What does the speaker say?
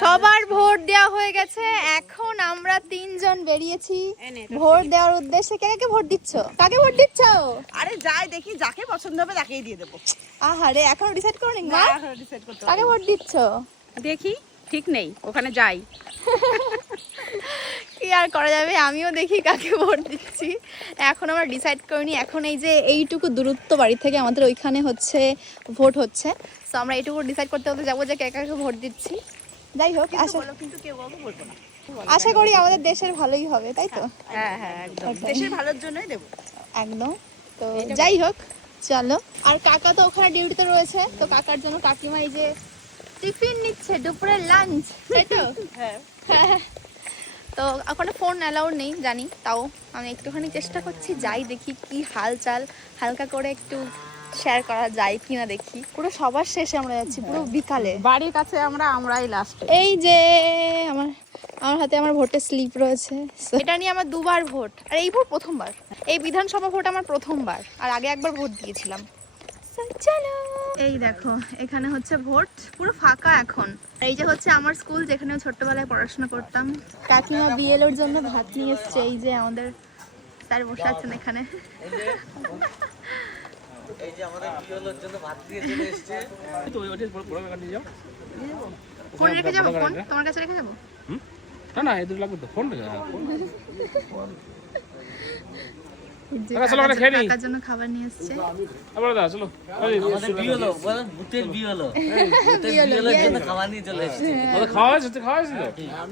সবার ভোট দেওয়া হয়ে গেছে, এখন আমরা তিনজন বেরিয়েছি ভোট দেওয়ার উদ্দেশ্যে। কাকে ভোট দিচ্ছ? কাকে ভোট দিচ্ছ? আরে যাই দেখি, যাকে পছন্দ হবে তাকেই দিয়ে দেবো। আহারে, এখনো ডিসাইড করনি? মা ডিসাইড করতে কাকে ভোট দিচ্ছ? দেখি, ঠিক নেই, ওখানে যাই। কি আর করা যাবে, আমিও দেখি কাকে ভোট দিচ্ছি। এখন আমরা ডিসাইড করিনি। এখন এই যে এইটুকু দূরত্ব বাড়ি থেকে আমাদের ওইখানে হচ্ছে ভোট হচ্ছে, তো আমরা এইটুকু ডিসাইড করতে হতে যাবো যে কাকে ভোট দিচ্ছি। যাই হোক, কিন্তু কেউ কাউকে বলবো না। আশা করি আমাদের দেশের ভালোই হবে, তাই তো? হ্যাঁ হ্যাঁ, একদম দেশের ভালোর জন্যই দেবো। একদম। তো যাই হোক, চলো। আর কাকা তো ওখানে ডিউটিতে রয়েছে, তো কাকার জন্য কাকিমা এই যে টিফিন নিচ্ছে, দুপুরের লাঞ্চ, তাই তো? হ্যাঁ। তো ওখানে ফোন অ্যালাউড নেই জানি, তাও আমি একটুখানি চেষ্টা করছি, যাই দেখি কি হালচাল, হালকা করে একটু শেয়ার করা যায় কিনা দেখি। পুরো সবার শেষে আমরা যাচ্ছি, পুরো বিকালে। বাড়ির কাছে আমরাই লাস্ট। এই যে আমার হাতে আমার ভোটের স্লিপ রয়েছে। এটা নিয়ে আমার দুবার ভোট, আর এই ভোট প্রথমবার। এই বিধানসভা ভোট আমার প্রথমবার, আর আগে একবার ভোট দিয়েছিলাম। চলো, এই দেখো এখানে হচ্ছে ভোট, পুরো ফাঁকা এখন। এই যে হচ্ছে আমার স্কুল, যেখানে ছোট্টবেলায় পড়াশোনা করতাম। কাকিমা বিএলওর জন্য ভাত নিয়ে এসছে, এই যে আমাদের স্যার বসে আছেন এখানে। এই যে আমাদের বিএলওর জন্য ভাত দিয়ে চলে এসেছে। তো ওই ওটা বড় কাট নিয়ে যাও। ফোন রেখে যাবো? ফোন তোমার কাছে রেখে যাবো? না না, এদের লাগবে তো, ফোন রেখে কাকার জন্য খাবার নিয়ে এসছে। আবার দা চলো। আমাদের বিয়েলো, বল ভূতের বিয়েলো। ভূতের বিয়েলোর জন্য খাবার নিয়ে চলে এসেছে। খাওয়া হয়েছে তো?